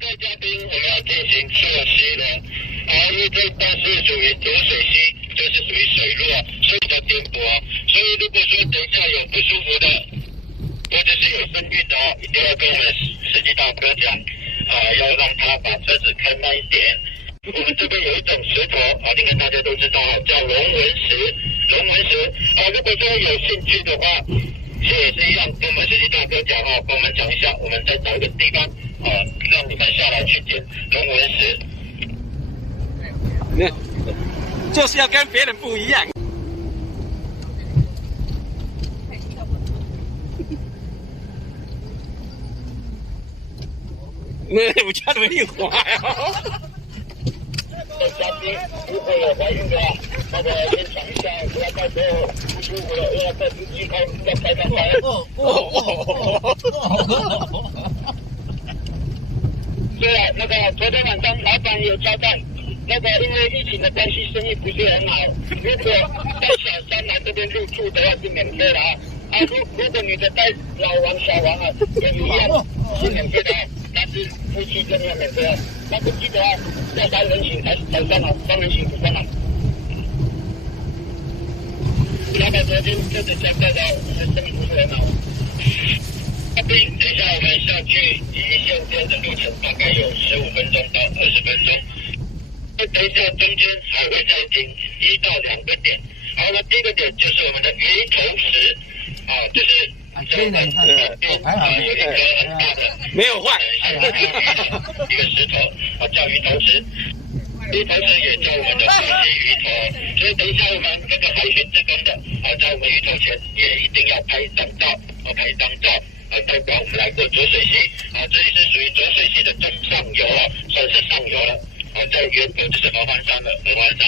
各嘉宾，我们要进行溯溪了。因为这段是属于浊水溪，就是属于水路，所以比较颠簸。所以如果说等一下有不舒服的，或者是有生晕的，一定要跟我们司机大哥讲，要让他把车子开慢一点。我们这边有一种石头，应该大家都知道，叫龙纹石。龙纹石，如果说有兴趣的话，也是一样，跟我们司机大哥讲跟我们讲一下，我们再找一个地方，让你们下来去捡龙纹石。就是要跟别人不一样。我家怎么又滑呀？嘉宾如果有怀孕的话，那个先讲一下，不要到时候不舒服了，又要再司机开上来。对啊，那个昨天晚上老板有交代，那个因为疫情的关系，生意不是很好。如果带小三来这边入住的话是免费的如果你的带老王、小王跟你一样是免费的但是夫妻这边免费那不记得要3人行才算了，3人行不算了。老板昨天就是交代的，我们生意不是很好。嘉宾，等一下我们下去一线间的路程大概有15分钟到20分钟。等一下中间还会再停1到2个点。好，那第一个点就是我们的鱼头石，就是这个边有一个很大的，没有坏，一个石头叫鱼头石。鱼头石也叫我们的鱼头，所以等一下我们那个海选志工的在我们鱼头前也一定要拍一张照，拍一张照。代表我们来过浊水溪这里是属于浊水溪的中上游算是上游了在源头就是合欢山了，合欢山。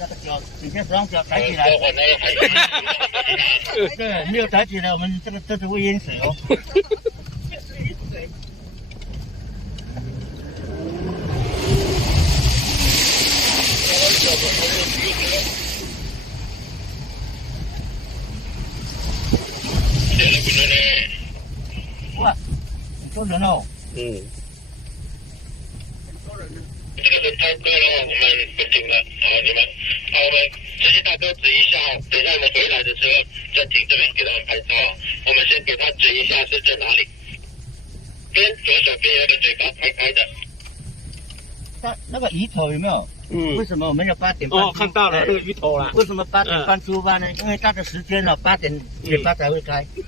那个脚，你先双脚抬起来。对，没有抬起来，我们这是会淹水哦。哇，很多人哦。这个太贵了，我们不停了。你们，我们司机大哥指一下等一下我们回来的时候再停这边给他们拍照我们先给他指一下是在哪里。边左手边有个嘴巴开开的。那个鱼头有没有？为什么我们要8点半？看到了那个鱼头了。为什么8点半出发呢？因为它的时间了，8点嘴巴才会开。9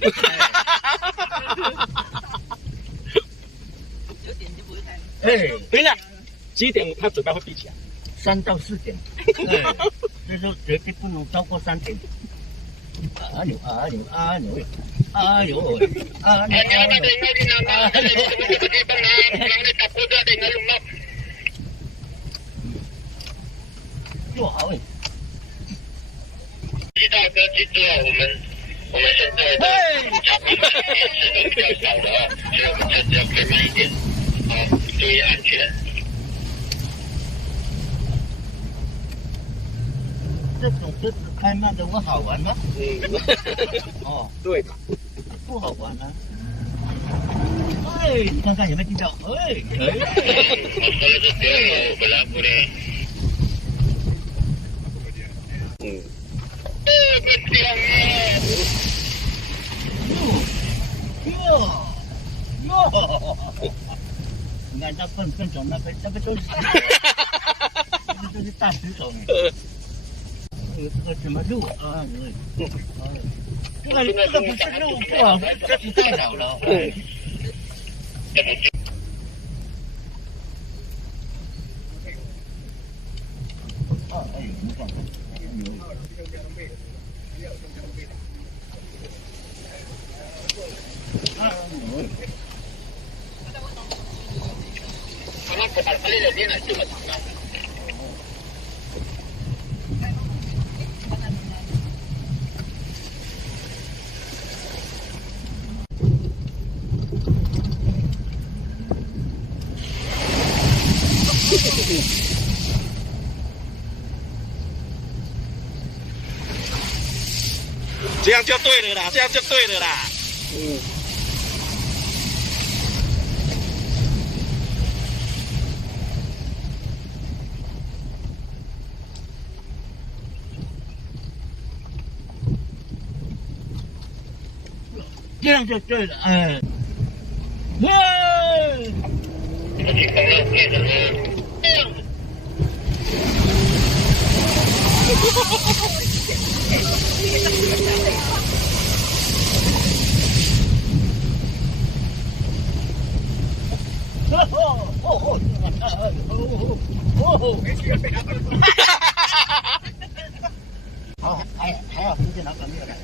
点就不会开。对了，几点他嘴巴会闭起来？3到4点。对，所以说绝对不能超过3点。做好司机大哥记住我们现在的嘉宾们电池都比较少了所以我们车子要开慢一点注意安全。这种车子开慢的会好玩吗？对，不好玩啊。你看看有没有听到？我说的是别人不来不嘞。你看那笨种那个都是，这是大石头呢。这个什么路这个不是路不好，这是太老了。这样样就对了啦，这样就对了啦。嗯。这样就对了，哎。喂！这个地方要变成这样。好，还好，今天老板没有来。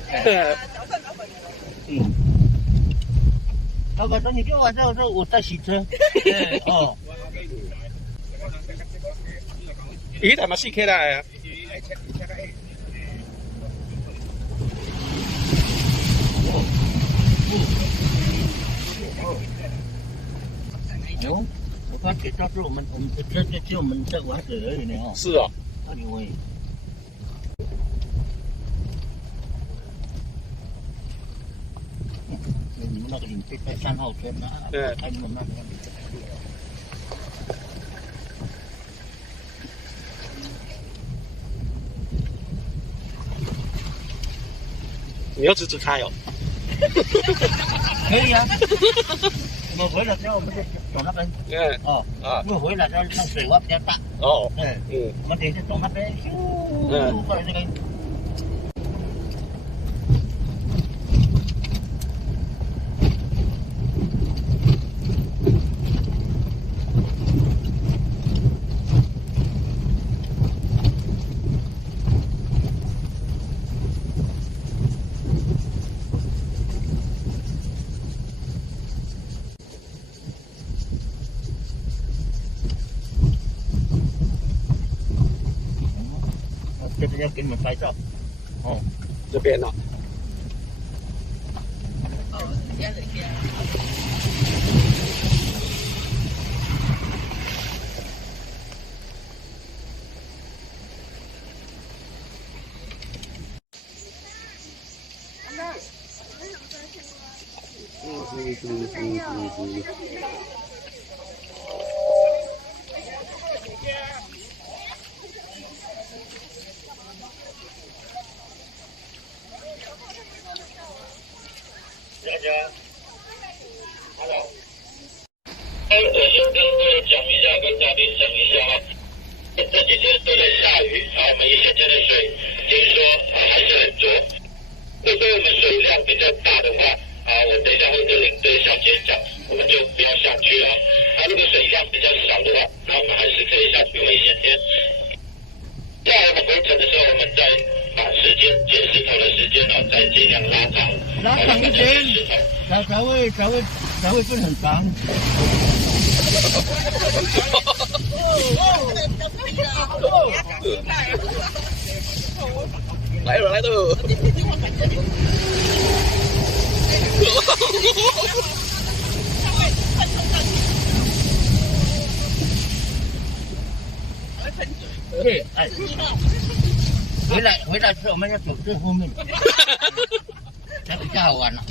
嗯。老板说你跟我说我在洗车。哦。咦，係咪4K 啦？係啊。有，我发觉到是我们这我们在玩水而已呢哦。是哦。哎呦喂！你们那个领队在3号村啊，对，看你们那个。你要直开哦。可以啊。我们回来之后，我们就走那边。嗯。哦。啊。因为回来之后，那水洼比较大。哦。我们等一下走那边，咻，过来这边。这边要给你们拍照。哦，这边呢？Hello。我先跟各位讲一下，跟嘉宾讲一下啊。这几天都在下雨啊，我们一线间的水，听说还是很浊。如果我们水量比较大的话我等一下会跟领队小姐讲，我们就不要下去了。如果水量比较少的话，那我们还是可以下去一线间。在我们回程的时候，我们再把时间捡石头的时间再尽量拉长。拉长一点，才会变很长。来了来了。对，哎，回来之后我们要走最后面，才比较好玩了。